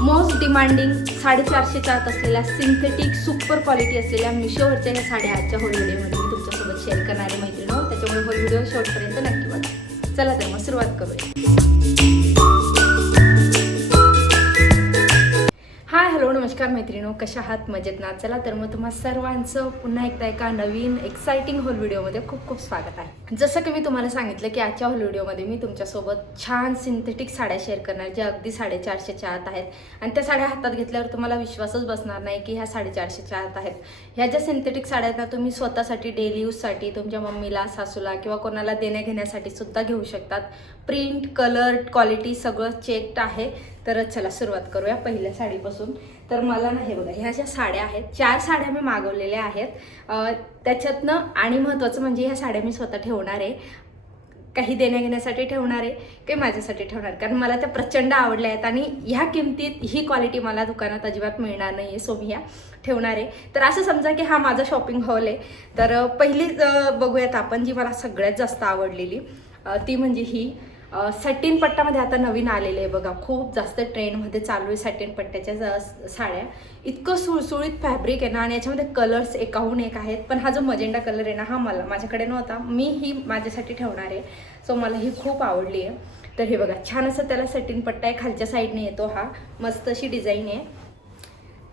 Most demanding 450च्या आत असलेल्या synthetic super quality असलेल्या मिशोवरच्या ह्या साड्या आजच्या होल व्हिडिओमध्ये मी तुमच्यासोबत शेअर करणारे मैत्रिणी, त्याच्यामुळे होल व्हिडिओ शेवटपर्यंत नक्की बघा. चला तर मग सुरुवात करूया. हाय हॅलो नमस्कार मैत्रिणो, कशा आहात? मजेत ना? चला तर मग तुम्हा सर्वांचं पुन्हा एकदा एका नवीन एक्साइटिंग होल व्हिडिओमध्ये खूप खूप स्वागत आहे. जसं की मी तुम्हाला सांगितलं की आजच्या होल व्हिडिओमध्ये मी तुमच्यासोबत छान सिंथेटिक साड्या शेअर करणार, ज्या अगदी 450च्या आत आहेत. आणि त्या साड्या हातात घेतल्यावर तुम्हाला विश्वासच बसणार नाही की ह्या 450च्या आत आहेत. ह्या ज्या सिंथेटिक साड्या आहेत ना, तुम्ही स्वतःसाठी डेली यूजसाठी, तुमच्या मम्मीला, सासूला किंवा कोणाला देण्या घेण्यासाठी सुद्धा घेऊ शकतात. प्रिंट, कलर, क्वालिटी सगळं चेक्ड आहे. तर चला सुरुवात करूया पहिल्या साडीपासून. तर मला ना हे बघा, ह्या ज्या साड्या आहेत, 4 साड्या मी मागवलेल्या आहेत. त्याच्यातनं आणि महत्त्वाचं म्हणजे ह्या साड्या मी स्वतः ठेवणार आहे. काही देण्या घेण्यासाठी ठेवणार आहे, काही माझ्यासाठी ठेवणार, कारण मला त्या प्रचंड आवडल्या आहेत आणि ह्या किमतीत ही क्वालिटी मला दुकानात अजिबात मिळणार नाही आहे. सो मी ह्या ठेवणार आहे. तर असं समजा की हा माझा शॉपिंग हॉल आहे. तर पहिली बघूयात आपण, जी मला सगळ्यात जास्त आवडलेली ती म्हणजे ही सॅटिन पट्टामध्ये आता नवीन आलेले आहे बघा. खूप जास्त ट्रेंडमध्ये चालू आहे सॅटिन पट्ट्याच्या साड्या. इतकं सुळसुळीत फॅब्रिक आहे ना, आणि याच्यामध्ये कलर्स एकाहून एक आहेत. पण हा जो मजेंडा कलर आहे ना, हा माझ्याकडे नव्हता, मी ही माझ्यासाठी ठेवणार आहे. सो मला ही खूप आवडली आहे. तर हे बघा, छान असं त्याला सॅटिन पट्टा आहे, खालच्या साईडने येतो हा, मस्त अशी डिझाईन आहे.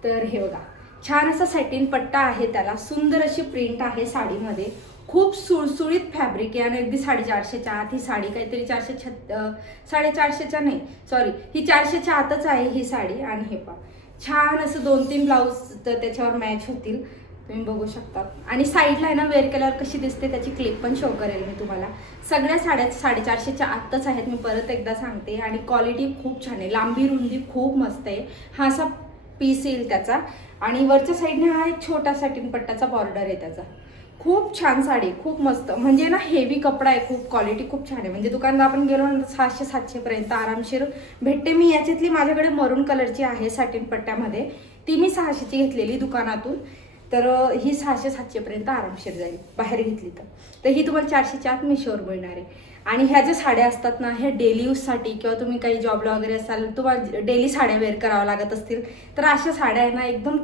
तर हे बघा, छान असा सॅटिन पट्टा आहे, त्याला सुंदर अशी प्रिंट आहे साडीमध्ये. खूप सुळसुळीत फॅब्रिक आहे आणि अगदी 450च्या आत ही साडी. काहीतरी 450च्या नाही, सॉरी, ही 400च्या आतच आहे ही साडी. आणि हे पहा, छान असं 2-3 ब्लाऊज तर त्याच्यावर मॅच होतील, तुम्ही बघू शकता. आणि साईडला आहे ना, वेअर केल्यावर कशी दिसते त्याची क्लिप पण शो करेल मी तुम्हाला. सगळ्या साड्या 450च्या आतच आहेत, मी परत एकदा सांगते. आणि क्वालिटी खूप छान आहे, लांबी रुंदी खूप मस्त आहे. हा असा पीस येईल त्याचा, आणि वरच्या साईडने हा एक छोटा सॅटिन पट्टाचा बॉर्डर आहे त्याचा. खूप छान साडी, खूप मस्त. म्हणजे ना हेवी कपडा आहे, खूप क्वालिटी खूप छान आहे. म्हणजे दुकानात आपण गेलो ना 600-700 पर्यंत आरामशीर भेटते. मी याच्यातली माझ्याकडे मरून कलरची आहे सॅटिन पट्ट्यामध्ये, ती मी 600ची घेतलेली दुकानातून. तर ही 600-700 पर्यंत आरामशीर जाईल बाहेर घेतली तर ही तुम्हाला 400च्या आत मिशोवर मिळणार आहे. आणि ह्या ज्या साड्या असतात ना, ह्या डेली यूजसाठी किंवा तुम्ही काही जॉबला वगैरे असाल, तुम्हाला डेली साड्या वेअर कराव्या लागत असतील, तर अशा साड्या आहे ना एकदम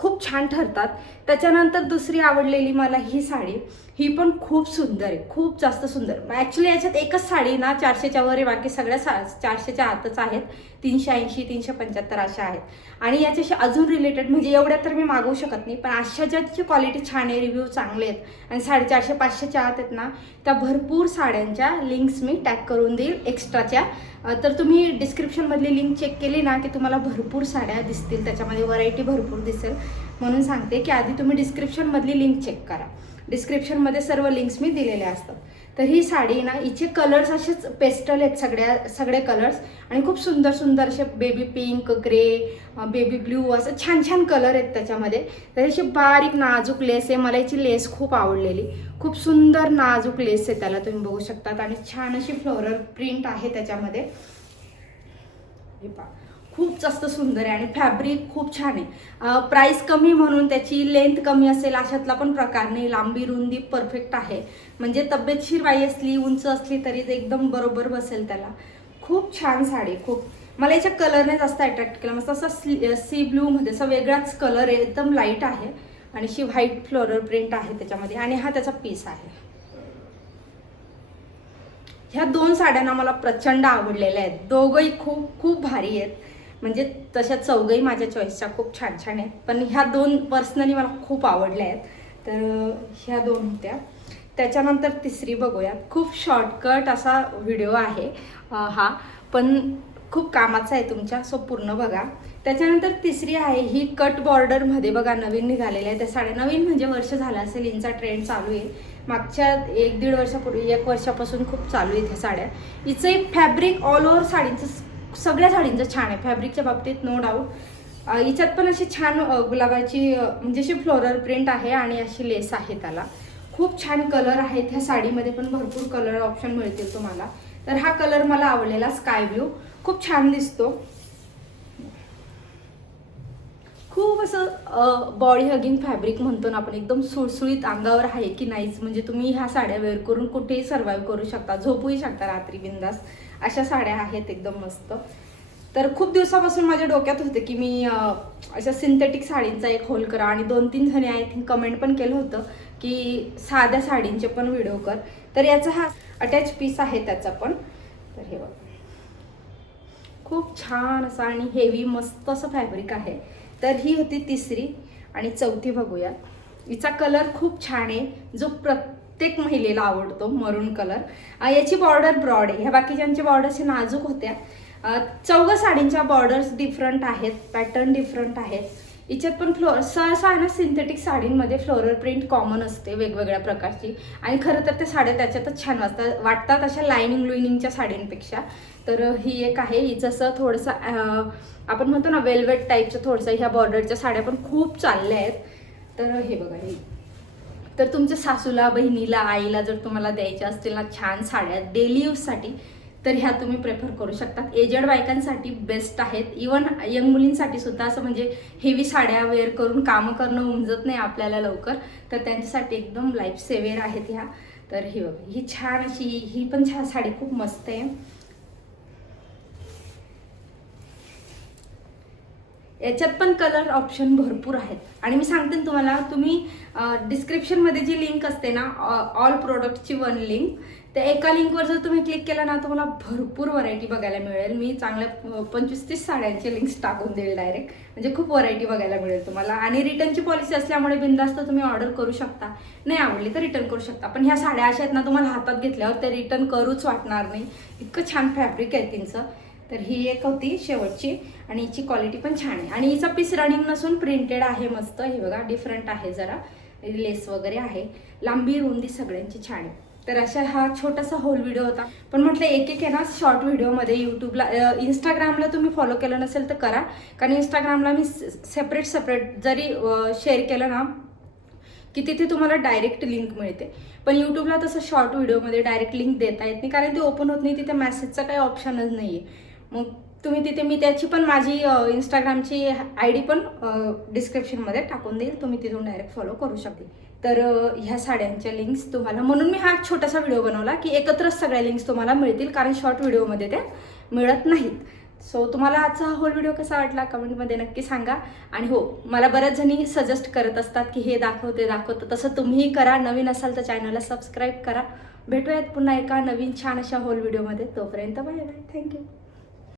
खूप छान ठरतात. त्याच्यानंतर दुसरी आवडलेली मला ही साडी, ही पण खूप सुंदर आहे, खूप जास्त सुंदर. ॲक्च्युली याच्यात एकच साडी ना 400च्या वर आहे, बाकी सगळ्या 400च्या आतच आहेत. 380-375 अशा आहेत. आणि याच्याशी अजून रिलेटेड म्हणजे एवढ्या तर मी मागवू शकत नाही, पण अशा ज्याची क्वालिटी छान आहे, रिव्ह्यू चांगले आहेत आणि 450-500च्या आत आहेत ना, त्या भरपूर साड्यांच्या लिंक्स मी टॅग करून देईल एक्स्ट्राच्या. तर तुम्ही डिस्क्रिप्शनमधली लिंक चेक केली ना की तुम्हाला भरपूर साड्या दिसतील, त्याच्यामध्ये व्हरायटी भरपूर दिसेल. म्हणून सांगते की आधी तुम्ही डिस्क्रिप्शनमधली लिंक चेक करा. डिस्क्रिप्शनमध्ये सर्व लिंक्स मी दिलेले असतात. तर ही साडी ना, हिचे कलर्स असेच पेस्टल आहेत सगळे कलर्स, आणि खूप सुंदर सुंदर असे baby pink, grey, baby blue असं छान छान कलर आहेत त्याच्यामध्ये. तर अशी बारीक नाजूक लेस आहे, मला याची लेस खूप आवडलेली. खूप सुंदर नाजूक लेस आहे त्याला, तुम्ही बघू शकतात. आणि छान अशी फ्लोरल प्रिंट आहे त्याच्यामध्ये. हे पहा, खूप जास्त सुंदर आहे आणि फॅब्रिक खूप छान आहे. प्राइस कमी म्हणून त्याची लेंथ कमी असेल अशातला पण प्रकार नाही. लांबी रुंदी परफेक्ट आहे, म्हणजे तब्येतशीर बाई असली, उंच असली तरी ते एकदम बरोबर बसेल त्याला. खूप छान साडी. खूप मला याच्या कलरने जास्त अट्रॅक्ट केलं. मस्त असा सी ब्लूमध्ये असा वेगळाच कलर आहे, एकदम लाईट आहे. आणि अशी व्हाईट फ्लोरल प्रिंट आहे त्याच्यामध्ये, आणि हा त्याचा पीस आहे. ह्या 2 साड्यांना मला प्रचंड आवडलेल्या आहेत. दोघंही खूप खूप भारी आहेत. म्हणजे तशा चौघही माझ्या चॉईसच्या खूप छान छान आहेत, पण ह्या 2 पर्सनली मला खूप आवडल्या आहेत. तर ह्या 2 होत्या. त्याच्यानंतर तिसरी बघूयात. खूप शॉर्टकट असा व्हिडिओ आहे हा, पण खूप कामाचा आहे तुमच्या, सो पूर्ण बघा. त्याच्यानंतर तिसरी आहे ही कट बॉर्डरमध्ये बघा, नवीन निघालेल्या आहे त्या साड्या. नवीन म्हणजे वर्ष झालं असेल, हिंचा ट्रेंड चालू आहे. मागच्या 1-1.5 वर्षापूर्वी, 1 वर्षापासून खूप चालू आहे ह्या साड्या. हिचं फॅब्रिक ऑल ओव्हर साडींचं, सगळ्या साडींचं छान आहे फॅब्रिकच्या बाबतीत, नो डाऊट. हिच्यात पण अशी छान गुलाबाची म्हणजे अशी फ्लोरल प्रिंट आहे आणि अशी लेस आहे त्याला. खूप छान कलर आहेत ह्या साडीमध्ये, पण भरपूर कलर ऑप्शन मिळतील तुम्हाला. तर हा कलर मला आवडलेला, स्काय ब्लू, खूप छान दिसतो. खूप असं बॉडी हगिंग फॅब्रिक म्हणतो ना आपण, एकदम सुळसुळीत अंगावर आहे की नाहीच. म्हणजे तुम्ही ह्या साड्या वेअर करून कुठेही सर्वाइव्ह करू शकता, झोपूही शकता रात्री बिंदास. अशा साड्या आहेत एकदम मस्त. तर खूप दिवसापासून माझ्या डोक्यात होते की मी अशा सिंथेटिक साडींचा एक होल करा, आणि 2-3 जणी आय थिंक कमेंट पण केलं होतं की साध्या साडींचे पण व्हिडिओ कर. तर याचा हा अटॅच पीस आहे त्याचा पण. तर हे बघा, खूप छान असा आणि हेवी मस्त असं फॅब्रिक आहे. तर ही होती तिसरी, आणि चौथी बघूया. हिचा कलर खूप छान आहे, जो प्रत्येक महिलेला आवडतो, मरून कलर. याची बॉर्डर ब्रॉड आहे, ह्या बाकीच्यांच्या बॉर्डर्स नाजूक होत्या. चौघ साडींच्या बॉर्डर्स डिफरंट आहेत, पॅटर्न डिफरंट आहेत. हिच्यात पण सहसा आहे ना, सिंथेटिक साडींमध्ये फ्लोरल प्रिंट कॉमन असते वेगवेगळ्या प्रकारची, आणि खरं तर त्या साड्या त्याच्यातच छान वाटतात अशा लायनिंगच्या साडींपेक्षा. तर ही एक आहे, हिचं असं थोडंसं आपण म्हणतो ना वेल्वेट टाईपचं थोडंसं, ह्या बॉर्डरच्या साड्या पण खूप चालल्या आहेत. तर हे बघा, ही तर तुमच्या सासूला, बहिणीला, आईला जर तुम्हाला द्यायच्या असतील ना छान साड्या डेली यूजसाठी, तर ह्या तुम्ही प्रेफर करू शकतात. एजेड बायकांसाठी बेस्ट आहेत, इवन यंग मुलींसाठी सुद्धा. असं म्हणजे हेवी साड्या वेअर करून कामं करणं उमजत नाही आपल्याला लवकर, तर त्यांच्यासाठी एकदम लाईफ सेव्हर आहेत ह्या. तर ही बघा, ही छान अशी, ही पण छान साडी खूप मस्त आहे. याच्यात पण कलर ऑप्शन भरपूर आहेत, आणि मी सांगते ना तुम्हाला, तुम्ही डिस्क्रिप्शनमध्ये जी लिंक असते ना, ऑल प्रोडक्टची 1 लिंक, त्या एका लिंकवर जर तुम्ही क्लिक केला ना, तुम्हाला भरपूर व्हरायटी बघायला मिळेल. मी चांगल्या 25-30 साड्यांचे लिंक्स टाकून देईल डायरेक्ट, म्हणजे खूप व्हरायटी बघायला मिळेल तुम्हाला. आणि रिटर्नची पॉलिसी असल्यामुळे बिनधास्त तुम्ही ऑर्डर करू शकता, नाही आवडली तर रिटर्न करू शकता. पण ह्या साड्या अशा आहेत ना, तुम्हाला हातात घेतल्यावर ते रिटर्न करूच वाटणार नाही, इतकं छान फॅब्रिक आहे तिचं. तर ही एक होती शेवटची, आणि हिची क्वालिटी पण छान आहे, आणि हिचा पीस रनिंग नसून प्रिंटेड आहे मस्त. हे बघा, डिफरंट आहे जरा, लेस वगैरे आहे, लांबी रुंदी सगळ्यांची छान आहे. तर अशा हा छोटासा होल व्हिडिओ होता, पण म्हटलं एक आहे ना शॉर्ट व्हिडिओमध्ये. यूट्यूबला, इंस्टाग्रामला तुम्ही फॉलो केलं नसेल तर करा, कारण इंस्टाग्रामला मी सेपरेट जरी शेअर केलं ना की तिथे तुम्हाला डायरेक्ट लिंक मिळते. पण यूट्यूबला तसं शॉर्ट व्हिडिओमध्ये डायरेक्ट लिंक देता येत नाही, कारण ती ओपन होत नाही, तिथे मेसेजचा काही ऑप्शनच नाही आहे. मग तुम्ही तिथे, मी त्याची पण माझी इंस्टाग्रामची ID पण डिस्क्रिप्शनमध्ये टाकून देईल, तुम्ही तिथून डायरेक्ट फॉलो करू शकते. तर ह्या साड्यांच्या लिंक्स तुम्हाला, म्हणून मी हा छोटासा व्हिडिओ बनवला की एकत्रच सगळ्या लिंक्स तुम्हाला मिळतील, कारण शॉर्ट व्हिडिओमध्ये त्या मिळत नाहीत. सो तुम्हाला आजचा हा होल व्हिडिओ कसा वाटला कमेंटमध्ये नक्की सांगा. आणि हो, मला बऱ्याच जणी सजेस्ट करत असतात की हे दाखव ते दाखव, तर तसं तुम्हीही करा. नवीन असाल तर चॅनलला सबस्क्राईब करा. भेटूयात पुन्हा एका नवीन छान अशा होल व्हिडिओमध्ये. तोपर्यंत बाय बाय, थँक्यू.